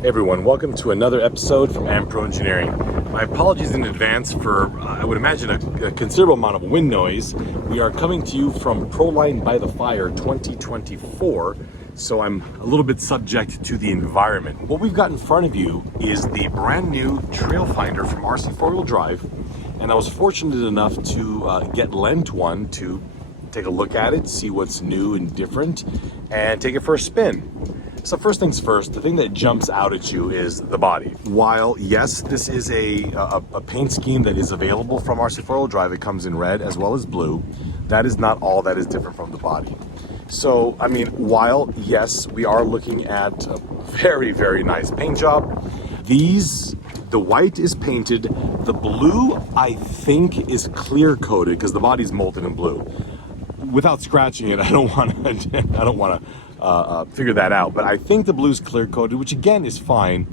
Hey everyone, welcome to another episode from Ampro Engineering. My apologies in advance for, I would imagine, a considerable amount of wind noise. We are coming to you from Proline by the Fire 2024, so I'm a little bit subject to the environment. What we've got in front of you is the brand new Trail Finder from RC4WD Drive, and I was fortunate enough to get lent one to take a look at it, see what's new and different, and take it for a spin. So first things first, the thing that jumps out at you is the body. While yes, this is a paint scheme that is available from RC4WD Drive, it comes in red as well as blue. That is not all that is different from the body. So, I mean, while yes, we are looking at a very, very nice paint job, the white is painted, the blue I think is clear coated because the body's molded in blue. Without scratching it, I don't want to figure that out, but I think the blue's clear coated, which again is fine.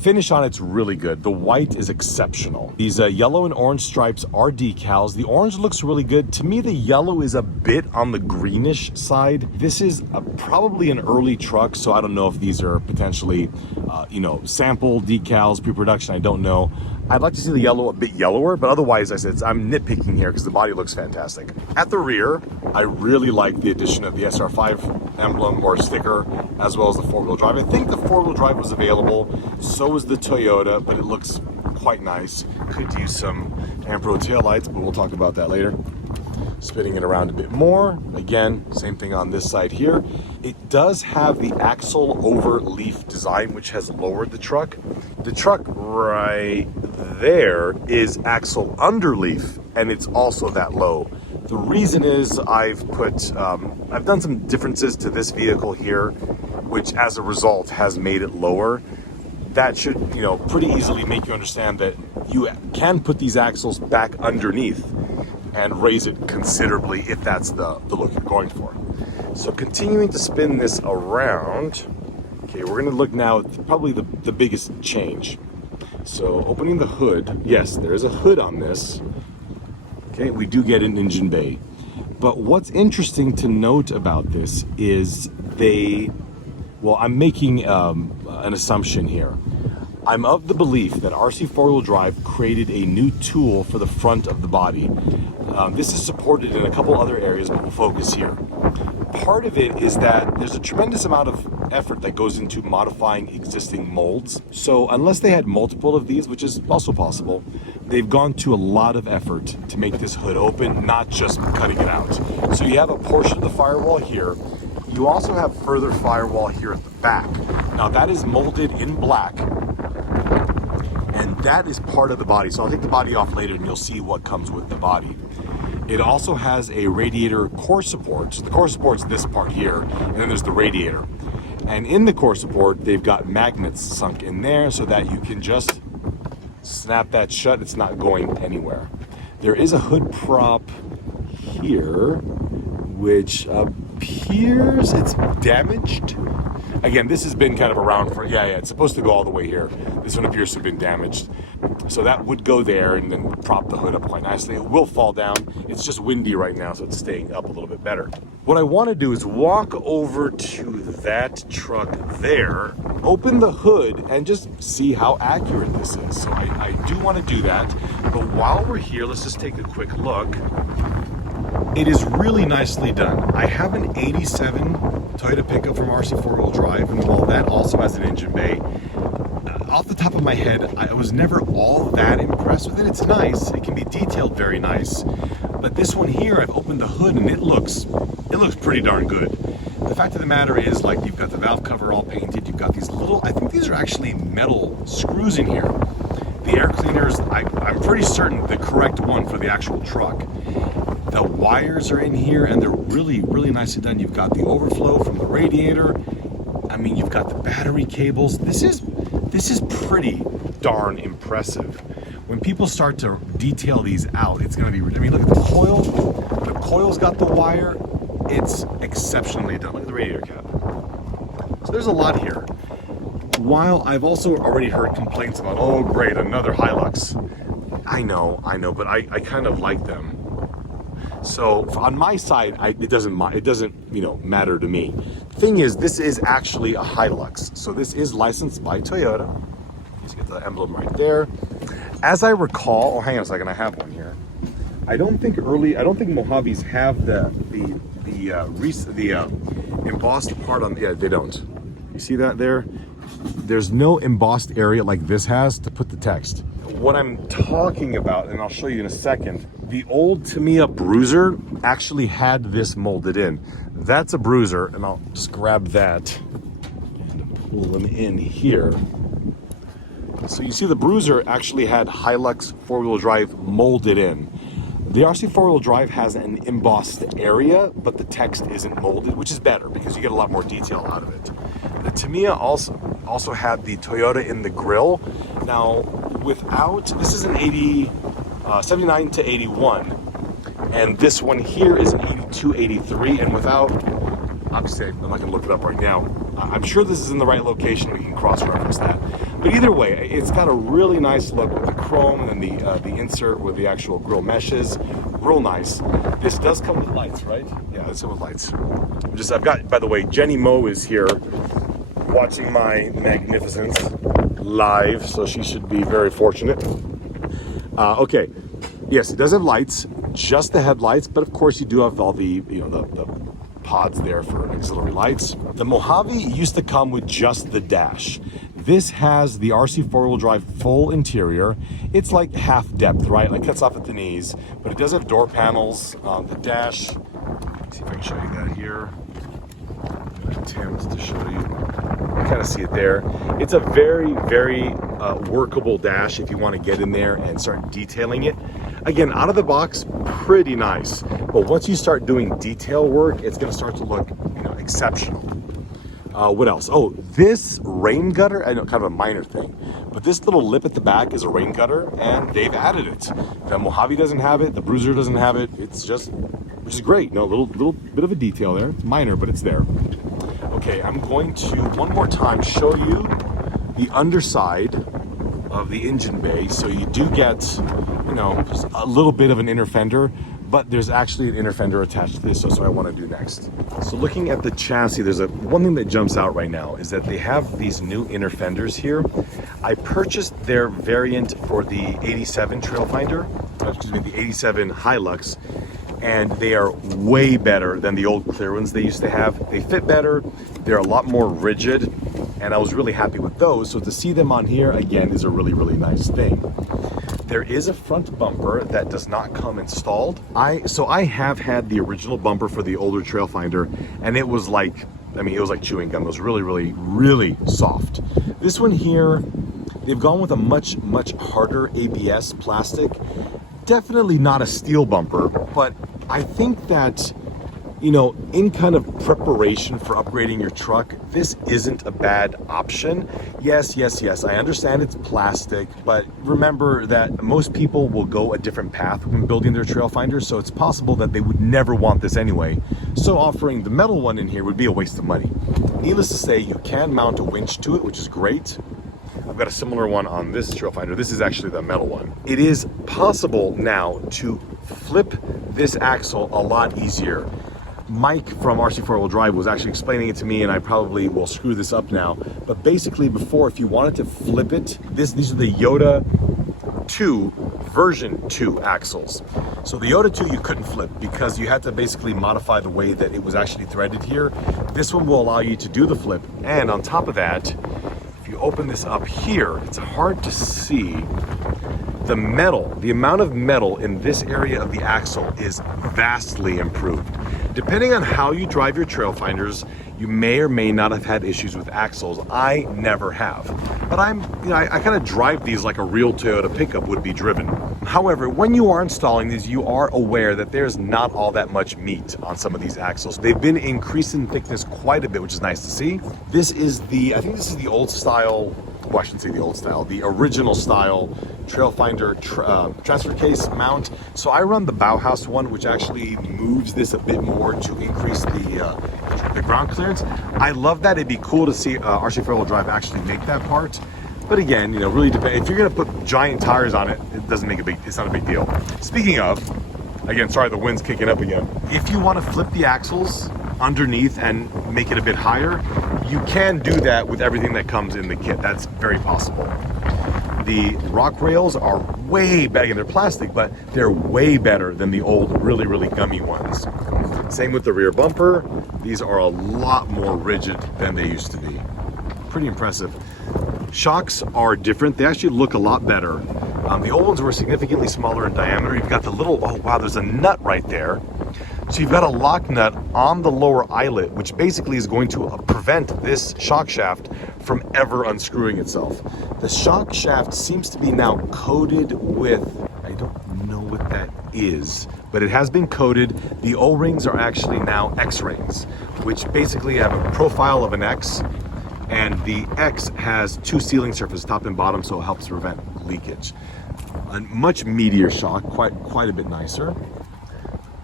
Finish on it's really good. The white is exceptional. These yellow and orange stripes are decals. The orange looks really good. To me, the yellow is a bit on the greenish side. This is probably an early truck, so I don't know if these are potentially, sample decals, pre-production, I don't know. I'd like to see the yellow a bit yellower, but otherwise, I'm nitpicking here because the body looks fantastic. At the rear, I really like the addition of the SR5 emblem or sticker, as well as the four-wheel drive. I think the four-wheel drive was available, so was the Toyota, but it looks quite nice. Could use some Ampro taillights, but we'll talk about that later. Spinning it around a bit more. Again, same thing on this side here. It does have the axle over leaf design, which has lowered the truck. The truck right there is axle under leaf, and it's also that low. The reason is I've done some differences to this vehicle here, which as a result has made it lower. That should, pretty easily make you understand that you can put these axles back underneath and raise it considerably if that's the look you're going for. So continuing to spin this around, okay, we're gonna look now at probably the biggest change. So opening the hood, yes, there is a hood on this. Okay, we do get an engine bay. But what's interesting to note about this is I'm making an assumption here. I'm of the belief that RC4WD Drive created a new tool for the front of the body. This is supported in a couple other areas, but we'll focus here. Part of it is that there's a tremendous amount of effort that goes into modifying existing molds. So unless they had multiple of these, which is also possible, they've gone to a lot of effort to make this hood open, not just cutting it out. So you have a portion of the firewall here. You also have further firewall here at the back. Now that is molded in black, and that is part of the body. So I'll take the body off later and you'll see what comes with the body. It also has a radiator core support. So the core support's this part here, and then there's the radiator. And in the core support, they've got magnets sunk in there so that you can just snap that shut. It's not going anywhere. There is a hood prop here, which appears it's damaged. Again, this has been kind of around for, it's supposed to go all the way here. This one appears to have been damaged. So that would go there and then prop the hood up quite nicely. It will fall down. It's just windy right now, so it's staying up a little bit better. What I want to do is walk over to that truck there, open the hood, and just see how accurate this is. So I do want to do that. But while we're here, let's just take a quick look. It is really nicely done. I have an 87 Toyota pickup from RC4WD Drive, and while that also has an engine bay, off the top of my head, I was never all that impressed with it. It's nice, it can be detailed very nice, but this one here, I've opened the hood and it looks pretty darn good. The fact of the matter is, like, you've got the valve cover all painted, you've got these little, I think these are actually metal screws in here. The air cleaners, I'm pretty certain the correct one for the actual truck. The wires are in here and they're really, really nicely done. You've got the overflow from the radiator. I mean, you've got the battery cables. This is pretty darn impressive. When people start to detail these out, it's gonna be, I mean, look at the coil. The coil's got the wire. It's exceptionally done. Look at the radiator cap. So there's a lot here. While I've also already heard complaints about, oh great, another Hilux. I know, but I kind of like them. So on my side, it doesn't matter to me. Thing is, this is actually a Hilux. So this is licensed by Toyota. Just get the emblem right there. As I recall, oh, hang on a second, I have one here. I don't think Mojaves have the embossed part on. Yeah, they don't. You see that there? There's no embossed area like this has to put the text. What I'm talking about, and I'll show you in a second, the old Tamiya Bruiser actually had this molded in. That's a Bruiser, and I'll just grab that and pull them in here. So you see the Bruiser actually had Hilux four-wheel drive molded in. The RC four-wheel drive has an embossed area, but the text isn't molded, which is better because you get a lot more detail out of it. The Tamiya also had the Toyota in the grille. Now, this is an 79 to 81, and this one here is an 82, 83, and without, obviously I'm not gonna look it up right now. I'm sure this is in the right location, we can cross-reference that. But either way, it's got a really nice look with the chrome and then the insert with the actual grille meshes. Real nice. This does come with lights, right? Yeah, this comes with lights. I've got, by the way, Jenny Moe is here watching my magnificence live, so she should be very fortunate. Okay, yes, it does have lights, just the headlights, but of course you do have all the pods there for auxiliary lights. The Mojave used to come with just the dash. This has the RC four-wheel drive full interior. It's like half depth, right? Like cuts off at the knees, but it does have door panels. The dash, let's see if I can show you that here. Tim's to show you. You kind of see it there. It's a very, very workable dash if you want to get in there and start detailing it. Again, out of the box, pretty nice. But once you start doing detail work, it's going to start to look, exceptional. What else? Oh, this rain gutter, I know, kind of a minor thing, but this little lip at the back is a rain gutter, and they've added it. The Mojave doesn't have it, the Bruiser doesn't have it. It's just, which is great. A little bit of a detail there. It's minor, but it's there. Okay, I'm going to, one more time, show you the underside of the engine bay. So you do get, a little bit of an inner fender, but there's actually an inner fender attached to this, so that's what I want to do next. So looking at the chassis, there's one thing that jumps out right now is that they have these new inner fenders here. I purchased their variant for the 87 the 87 Hilux, and they are way better than the old clear ones they used to have. They fit better, they're a lot more rigid, and I was really happy with those. So to see them on here, again, is a really, really nice thing. There is a front bumper that does not come installed. So I have had the original bumper for the older Trailfinder, and it was like, it was like chewing gum. It was really, really, really soft. This one here, they've gone with a much, much harder ABS plastic. Definitely not a steel bumper, but I think that, in kind of preparation for upgrading your truck, this isn't a bad option. Yes, I understand it's plastic, but remember that most people will go a different path when building their Trailfinders, so it's possible that they would never want this anyway. So offering the metal one in here would be a waste of money. Needless to say, you can mount a winch to it, which is great. I've got a similar one on this Trailfinder. This is actually the metal one. It is possible now to flip this axle a lot easier. Mike from RC Four-Wheel Drive was actually explaining it to me, and I probably will screw this up now. But basically, before, if you wanted to flip it, these are the Yoda 2 version 2 axles. So the Yoda 2 you couldn't flip because you had to basically modify the way that it was actually threaded here. This one will allow you to do the flip, and on top of that, if you open this up here, it's hard to see. The amount of metal in this area of the axle is vastly improved. Depending on how you drive your Trailfinders, you may or may not have had issues with axles. I never have. But I kind of drive these like a real Toyota pickup would be driven. However, when you are installing these, you are aware that there's not all that much meat on some of these axles. They've been increased in thickness quite a bit, which is nice to see. This is I think this is the old style, well, I shouldn't say the old style, the original style Trailfinder transfer case mount. So I run the Bauhaus one, which actually moves this a bit more to increase the ground clearance. I love that. It'd be cool to see RC Four-Wheel Drive actually make that part. But again, really depends. If you're gonna put giant tires on it, it's not a big deal. Speaking of, Again, sorry, the wind's kicking up again. If you want to flip the axles underneath and make it a bit higher, you can do that with everything that comes in the kit. That's very possible. The rock rails are way better. They're plastic, but they're way better than the old, really, really gummy ones. Same with the rear bumper. These are a lot more rigid than they used to be. Pretty impressive. Shocks are different. They actually look a lot better. The old ones were significantly smaller in diameter. You've got the little, oh wow, there's a nut right there. So you've got a lock nut on the lower eyelet, which basically is going to prevent this shock shaft from ever unscrewing itself. The shock shaft seems to be now coated with, I don't know what that is, but it has been coated. The O-rings are actually now X-rings, which basically have a profile of an X, and the X has two sealing surfaces, top and bottom, so it helps prevent leakage. A much meatier shock, quite a bit nicer.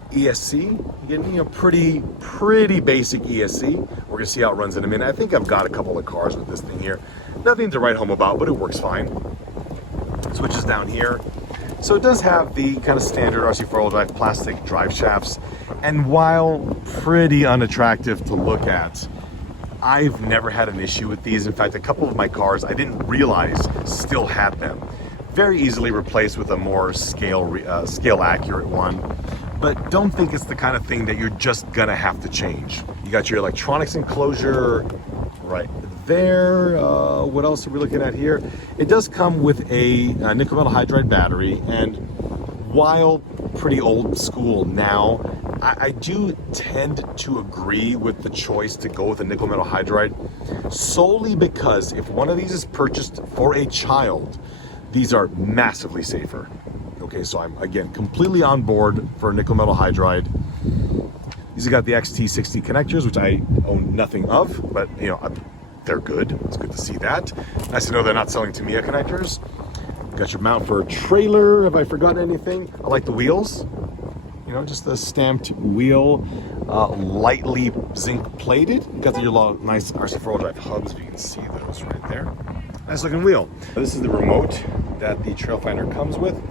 ESC, again, pretty basic ESC. We're gonna see how it runs in a minute. I think I've got a couple of cars with this thing here. Nothing to write home about, but it works fine. Switches down here. So it does have the kind of standard RC4WD drive plastic drive shafts. And while pretty unattractive to look at, I've never had an issue with these. In fact, a couple of my cars I didn't realize still had them. Very easily replaced with a more scale accurate one. But don't think it's the kind of thing that you're just gonna have to change. You got your electronics enclosure right there. What else are we looking at here? It does come with a nickel metal hydride battery, and while pretty old school now, I do tend to agree with the choice to go with a nickel metal hydride, solely because if one of these is purchased for a child, these are massively safer. Okay, so I'm, again, completely on board for nickel metal hydride. These have got the XT60 connectors, which I own nothing of, but you know, they're good. It's good to see that. Nice to know they're not selling Tamiya connectors. Got your mount for a trailer. Have I forgotten anything? I like the wheels. You know, just the stamped wheel, lightly zinc plated. Got your nice RC4WD drive hubs, if you can see those right there. Nice looking wheel. This is the remote that the Trailfinder comes with.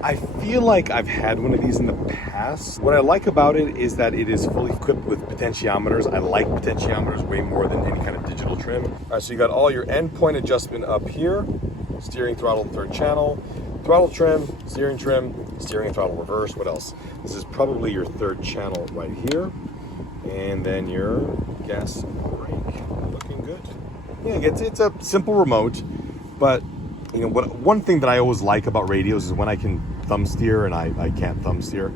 I feel like I've had one of these in the past. What I like about it is that it is fully equipped with potentiometers. I like potentiometers way more than any kind of digital trim. All right, so you got all your endpoint adjustment up here, steering, throttle, third channel, throttle trim, steering and throttle reverse. What else? This is probably your third channel right here. And then your gas brake. Looking good. Yeah, it's a simple remote, but you know, one thing that I always like about radios is when I can thumb steer and I can't thumb steer.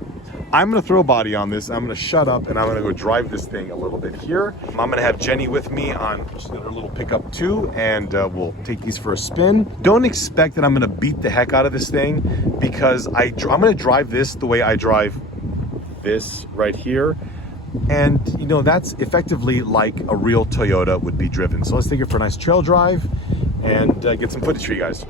I'm gonna throw a body on this, I'm gonna shut up, and I'm gonna go drive this thing a little bit here. I'm gonna have Jenny with me on just her little pickup too, and we'll take these for a spin. Don't expect that I'm gonna beat the heck out of this thing, because I'm gonna drive this the way I drive this right here. And you know, that's effectively like a real Toyota would be driven. So let's take it for a nice trail drive and get some footage for you guys.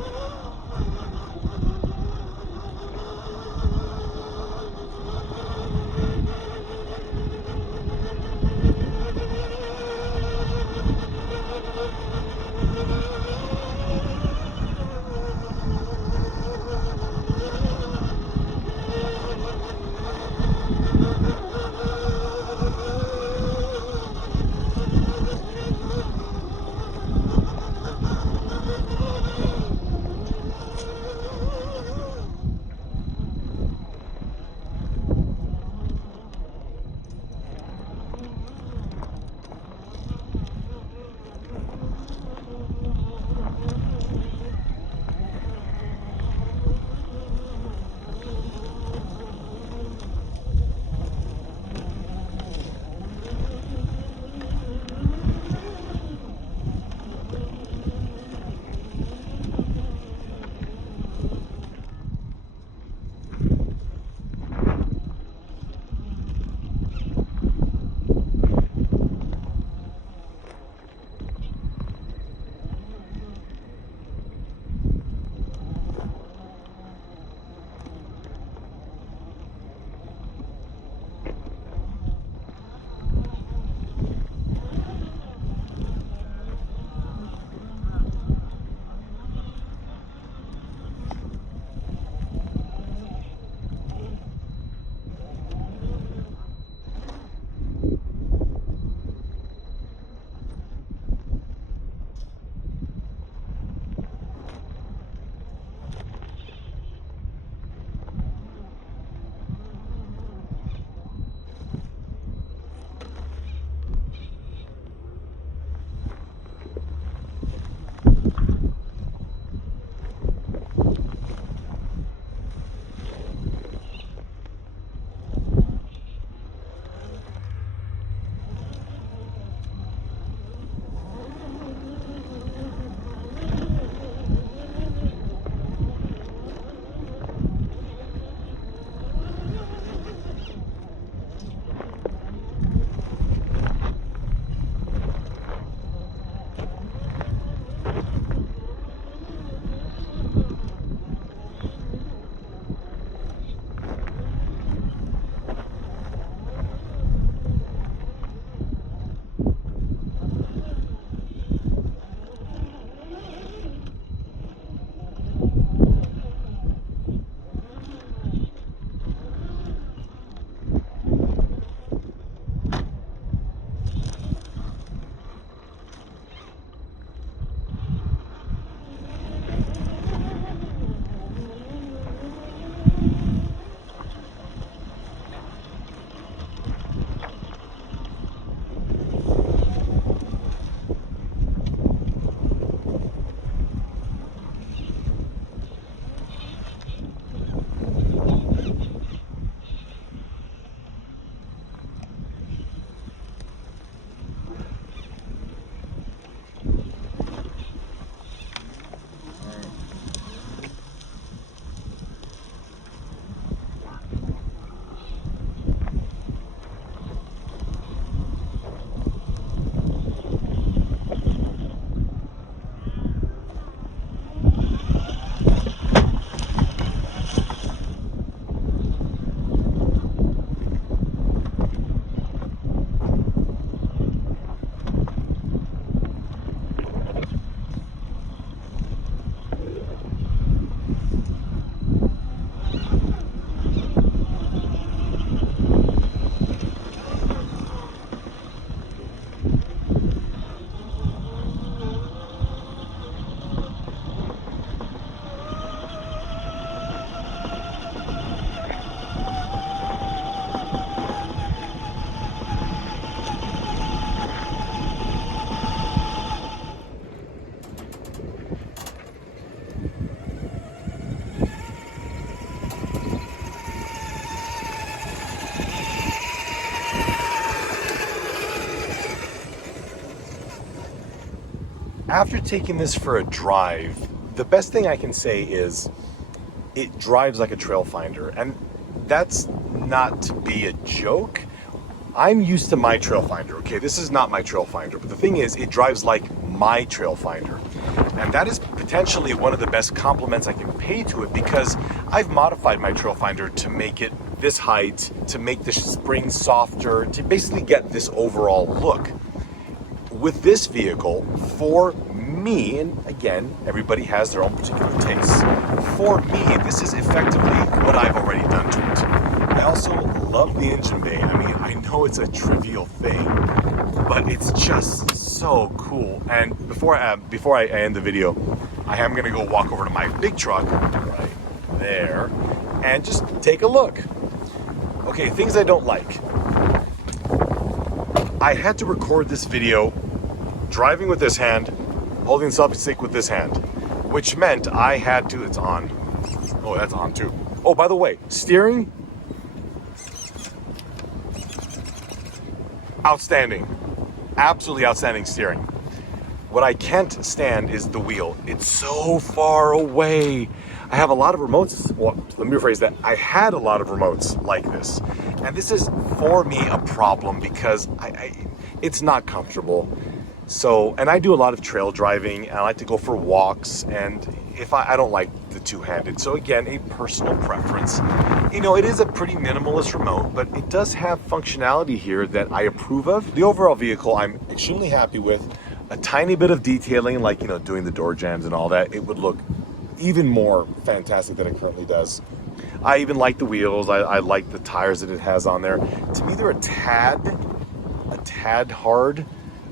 after taking this for a drive, the best thing I can say is it drives like a trail finder. And that's not to be a joke. I'm used to my trail finder, okay? This is not my trail finder, but the thing is, it drives like my trail finder. And that is potentially one of the best compliments I can pay to it, because I've modified my trail finder to make it this height, to make the springs softer, to basically get this overall look. With this vehicle, for me, and again, everybody has their own particular tastes, for me, this is effectively what I've already done to it. I also love the engine bay. I mean, I know it's a trivial thing, but it's just so cool. And before I end the video, I am gonna go walk over to my big truck right there and just take a look. Okay, things I don't like. I had to record this video driving with this hand, holding the selfie stick with this hand, which meant I had to, it's on. Oh, that's on too. Oh, by the way, steering, outstanding. Absolutely outstanding steering. What I can't stand is the wheel. It's so far away. I have a lot of remotes. Well, let me rephrase that. I had a lot of remotes like this. And this is, for me, a problem because it's not comfortable. So, and I do a lot of trail driving, and I like to go for walks, and if I don't like the two-handed. So again, a personal preference. You know, it is a pretty minimalist remote, but it does have functionality here that I approve of. The overall vehicle I'm extremely happy with. A tiny bit of detailing, like, you know, doing the door jambs and all that, it would look even more fantastic than it currently does. I even like the wheels. I like the tires that it has on there. To me, they're a tad hard.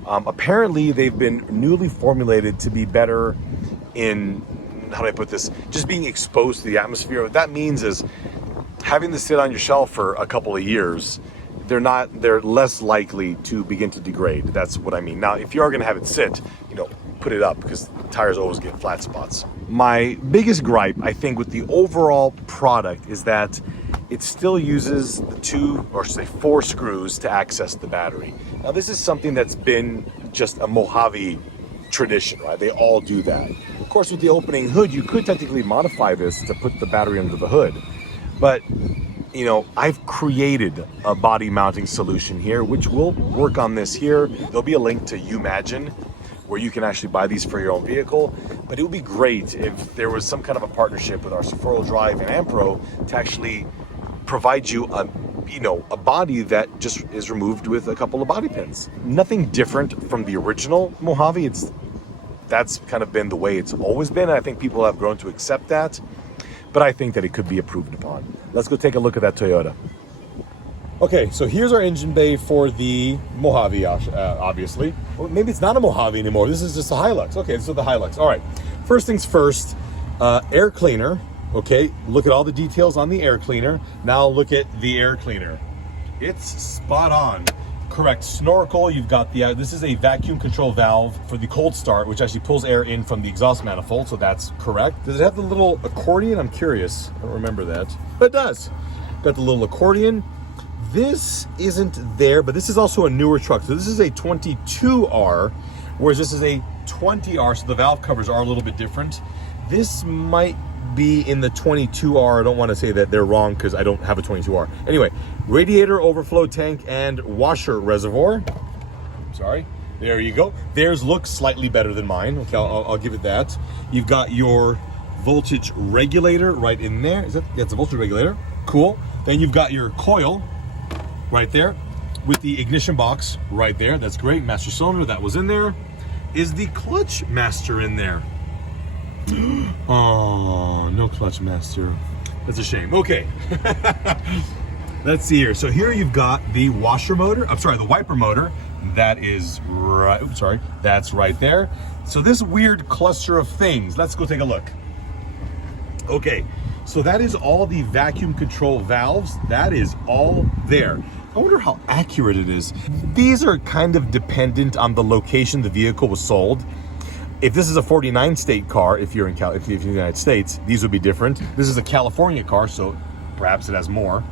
Apparently, they've been newly formulated to be better in, how do I put this, just being exposed to the atmosphere. What that means is having this sit on your shelf for a couple of years, they're less likely to begin to degrade. That's what I mean. Now, if you are going to have it sit, you know, put it up, because tires always get flat spots. My biggest gripe, I think, with the overall product is that it still uses the 2, or say 4 screws to access the battery. Now, this is something that's been just a Mojave tradition, right? They all do that. Of course, with the opening hood, you could technically modify this to put the battery under the hood. But, you know, I've created a body mounting solution here, which will work on this here. There'll be a link to YouMagine, where you can actually buy these for your own vehicle. But it would be great if there was some kind of a partnership with RC4WD Drive and Ampro to actually provide you a body that just is removed with a couple of body pins. Nothing different from the original Mojave. That's kind of been the way it's always been. I think people have grown to accept that, but I think that it could be improved upon. Let's go take a look at that Toyota. Okay, so here's our engine bay for the Mojave, obviously. Well, maybe it's not a Mojave anymore. This is just a Hilux. Okay, so the Hilux. All right, first things first, air cleaner. Okay, look at all the details on the air cleaner. Now look at the air cleaner. It's spot on. Correct snorkel. You've got the, this is a vacuum control valve for the cold start, which actually pulls air in from the exhaust manifold, so that's correct. Does it have the little accordion? I'm curious. I don't remember that, but it does. Got the little accordion. This isn't there, but this is also a newer truck. So this is a 22R, whereas this is a 20R, so the valve covers are a little bit different. This might be in the 22R. I don't want to say that they're wrong because I don't have a 22R. Anyway, radiator overflow tank and washer reservoir. Sorry, there you go. Theirs looks slightly better than mine. Okay, I'll give it that. You've got your voltage regulator right in there. Is that, yeah, it's a voltage regulator. Cool. Then you've got your coil right there with the ignition box right there. That's great. Master cylinder, that was in there. Is the clutch master in there? Oh, no clutch master. That's a shame. Okay. Let's see here. So here you've got the washer motor. I'm sorry, the wiper motor. That is right. Oops, sorry. That's right there. So this weird cluster of things. Let's go take a look. Okay. So that is all the vacuum control valves. That is all there. I wonder how accurate it is. These are kind of dependent on the location the vehicle was sold. If this is a 49 state car, if you're in the United States, these would be different. This is a California car, so perhaps it has more.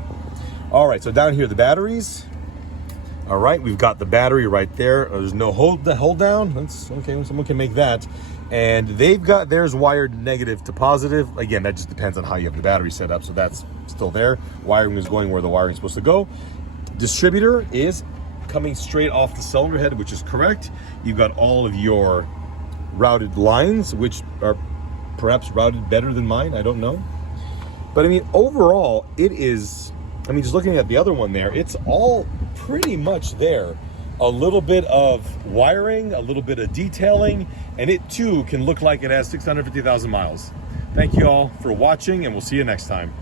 All right, so down here, the batteries. All right, we've got the battery right there. There's no hold down. That's okay, someone can make that. And they've got theirs wired negative to positive. Again, that just depends on how you have the battery set up, so that's still there. Wiring is going where the wiring is supposed to go. Distributor is coming straight off the cylinder head, which is correct. You've got all of your routed lines, which are perhaps routed better than mine, I don't know. But I mean, overall, it is, I mean, just looking at the other one there, it's all pretty much there. A little bit of wiring, a little bit of detailing, and it too can look like it has 650,000 miles. Thank you all for watching, and we'll see you next time.